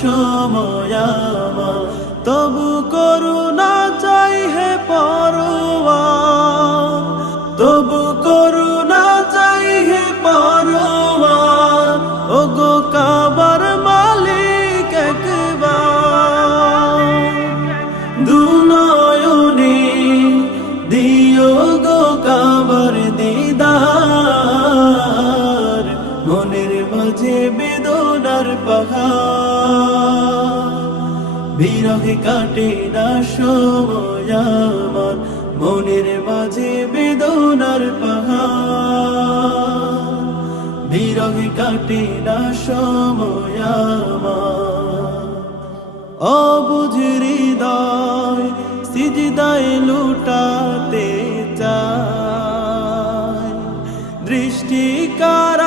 সময় আমার। তবু করুণা চাই হে পরওয়ার তবু করুণা চাই হে পরওয়ার ও গো কাবার মালিক একবার। দুনয়নে দিও গো কাবার দিদার। মনের মাঝে বেদনার পাহাড়। বিরহে কাটে না সময় আমার। মনের মাঝে বেদনার পাহাড়। বিরহে কাটে না সময় আমার। অবুঝ হৃদয় সিজদায় লুটাতে চায়। দৃষ্টিকার